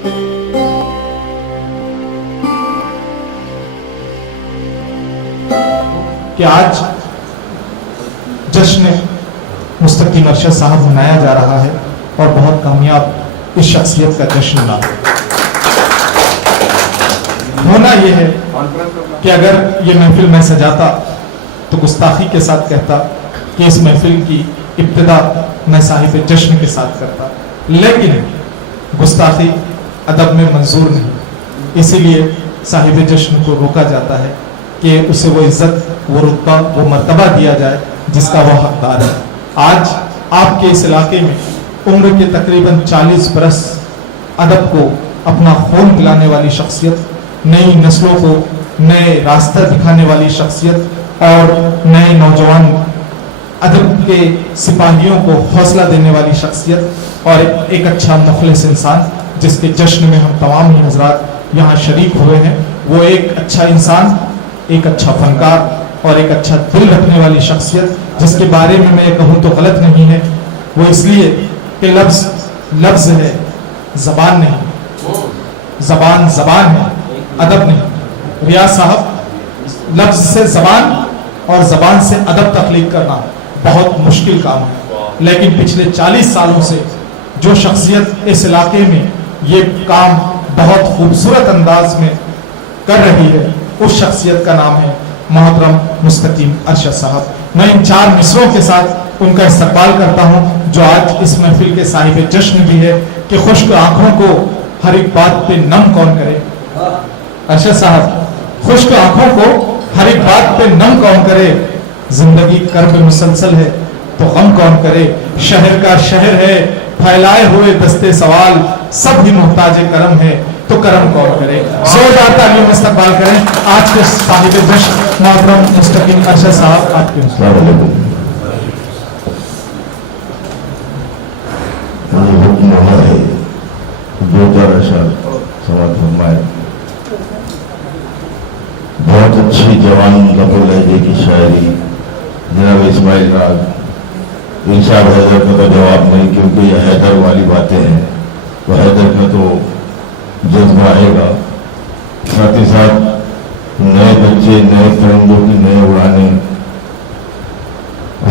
کہ آج جشن مستقیم ارشد صاحب منایا جا رہا ہے اور بہت کامیاب اس شخصیت کا جشن رہا ہے۔ ہونا یہ ہے کہ اگر یہ محفل میں سجاتا تو گستاخی کے ساتھ کہتا کہ اس محفل کی ابتدا میں صاحب جشن کے ساتھ کرتا، لیکن گستاخی ادب میں منظور نہیں، اسی لیے صاحب جشن کو روکا جاتا ہے کہ اسے وہ عزت، وہ رتبہ، وہ مرتبہ دیا جائے جس کا وہ حقدار ہے۔ آج آپ کے اس علاقے میں عمر کے تقریباً 40 برس ادب کو اپنا خون پلانے والی شخصیت، نئی نسلوں کو نئے راستہ دکھانے والی شخصیت اور نئے نوجوان ادب کے سپاہیوں کو حوصلہ دینے والی شخصیت اور ایک اچھا مخلص انسان جس کے جشن میں ہم تمام ہی حضرات یہاں شریک ہوئے ہیں، وہ ایک اچھا انسان، ایک اچھا فنکار اور ایک اچھا دل رکھنے والی شخصیت جس کے بارے میں میں کہوں تو غلط نہیں ہے، وہ اس لیے کہ لفظ ہے، زبان نہیں، زبان ہے، ادب نہیں۔ ریاض صاحب، لفظ سے زبان اور زبان سے ادب تخلیق کرنا بہت مشکل کام ہے، لیکن پچھلے 40 سالوں سے جو شخصیت اس علاقے میں یہ کام بہت خوبصورت انداز میں کر رہی ہے، اس شخصیت کا نام ہے محترم مستقیم ارشد صاحب۔ میں ان 4 مصروں کے ساتھ ان کا استقبال کرتا ہوں جو آج اس محفل کے صاحب جشن بھی ہے کہ خشک آنکھوں کو ہر ایک بات پہ نم کون کرے۔ ارشد صاحب، خشک آنکھوں کو ہر ایک بات پہ نم کون کرے، زندگی کرب مسلسل ہے تو غم کون کرے، شہر کا شہر ہے پھیلائے ہوئے دستے سوال، سب ہی محتاج کرم ہے تو کرم کون کرے۔ زوردار تعلیوں میں استقبال کریں آج کے صاحب جشن محترم مستقیم ارشد صاحب۔ آپ کے السلام علیکم۔ مجھے حکم ہوا ہے دو چار اشعار سماعت فرمائے۔ بہت اچھی جوان لب و لہجے کی شاعری جناب اسماعیل راگ، ارشاد حیدر کا تو جواب نہیں کیونکہ یہ حیدر والی باتیں ہیں، تو حیدر کا تو جذبہ آئے گا، ساتھ ہی ساتھ نئے بچے، نئے پرندوں کی نئے اڑانے،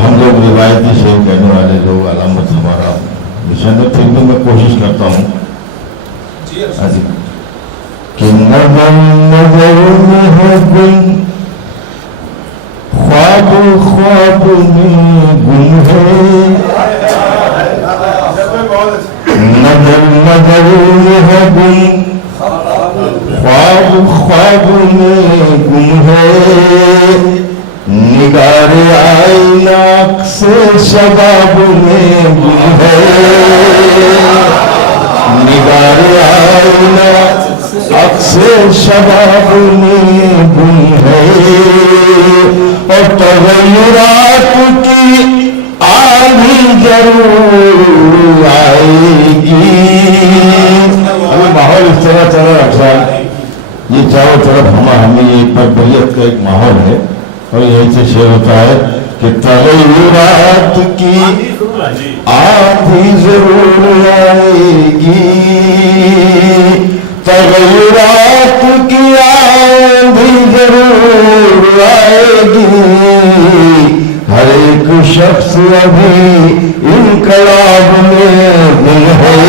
ہم لوگ روایتی شعر کہنے والے لوگ علامت ہمارا نشان ہے، پھر بھی میں کوشش کرتا ہوں کہ نظر نظر میں ہے گم، خواب خواب میں گم ہے، نظر نظر میں ہے گم، خواب خواب میں گم ہے، نگار آئینہ عکس شباب میں گم ہے، نگار آئینہ عکس شباب میں گم ہے، اور تغیرات کی آندھی ضرور آئے گی۔ ابھی ماحول اس طرح چلا رکھا ہے، یہ چاروں طرف ہمیں ایک بربریت کا ایک ماحول ہے، اور یہیں سے شعر ہوتا ہے کہ تغیرات کی آندھی ضرور آئے گی، تغیرات کی آندھی ضرور آئے گی، ہر ایک شخص ابھی انقلاب میں گم ہے،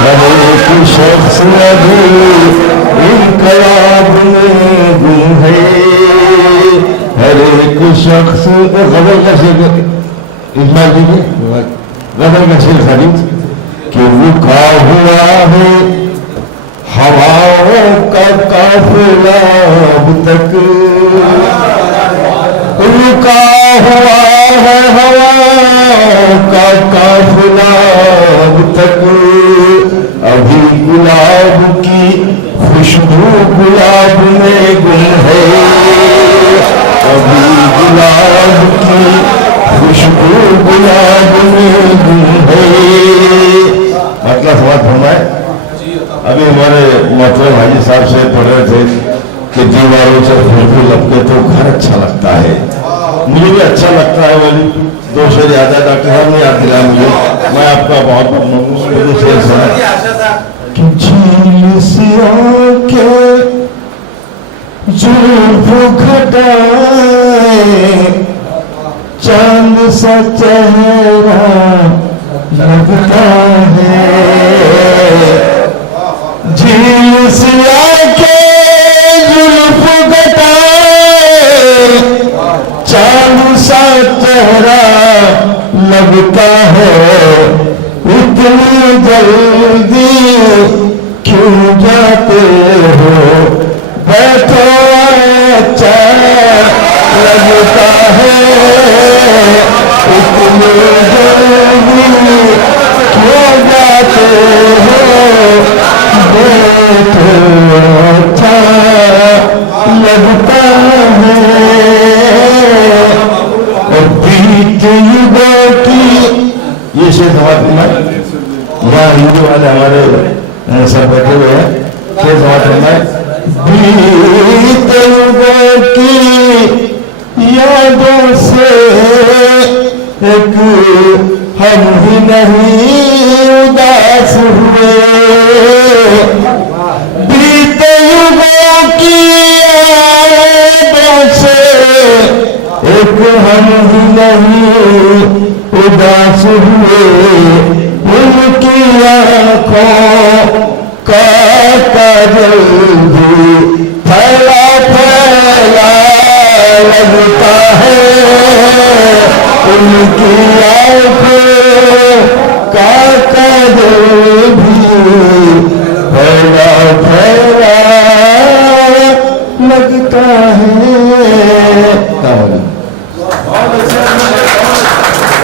ہر ایک شخص ابھی انقلاب میں گم ہے، ہر ایک شخص غزل کا شعر اسماعیل جی کی غزل کا شعر خرید کہ رکا ہوا ہے ہواؤں کا قافلہ اب تک، رکا ہوا ہے ہواؤں کا قافلہ اب تک، ابھی گلاب کی خوشبو گلاب میں گم ہے، ابھی گلاب کی خوشبو گلاب میں گم ہے۔ مطلب سمجھ فرمائے، ابھی ہمارے محترم حاجی صاحب سے پڑھ رہے تھے کہ دیواروں سے خوشبو لپکے تو گھر اچھا لگتا ہے، مجھے بھی اچھا لگتا ہے۔ والی 2 شعر یاد ہے، ڈاکٹر صاحب نے یاد دلایا مجھے، میں آپ کا بہت بہت ممنون ہوں۔ کہ جھیل سی آنکھیں زلف گھٹائے چاند سا چہرہ لگتا ہے جھیل سی آنکھیں زلف گھٹائے چاند سا چہرہ لگتا ہے اتنی جلدی کیوں جاتے ہو بیٹھو اچھا لگتا ہے اتنی جلدی کیوں جاتے ہو بیٹھو اچھا لگتا ہے اور بیت یوگوں کی یہ شیخ ہمارے یہاں ہندو والے ہمارے سب بیٹھے ہوئے ہیں شیخ ہمارے بیت یوگوں کی یادوں سے ایک ہم ہی نہیں اداس ہوئے بیت یوگوں کی یادوں سے ایک ہم ہی نہیں اداس ہوئے ان کی آنکھوں کا کاجل بھی پھیلا پھیلا لگتا ہے ان کی آنکھوں کا کاجل بھی پھیلا پھیلا لگتا ہے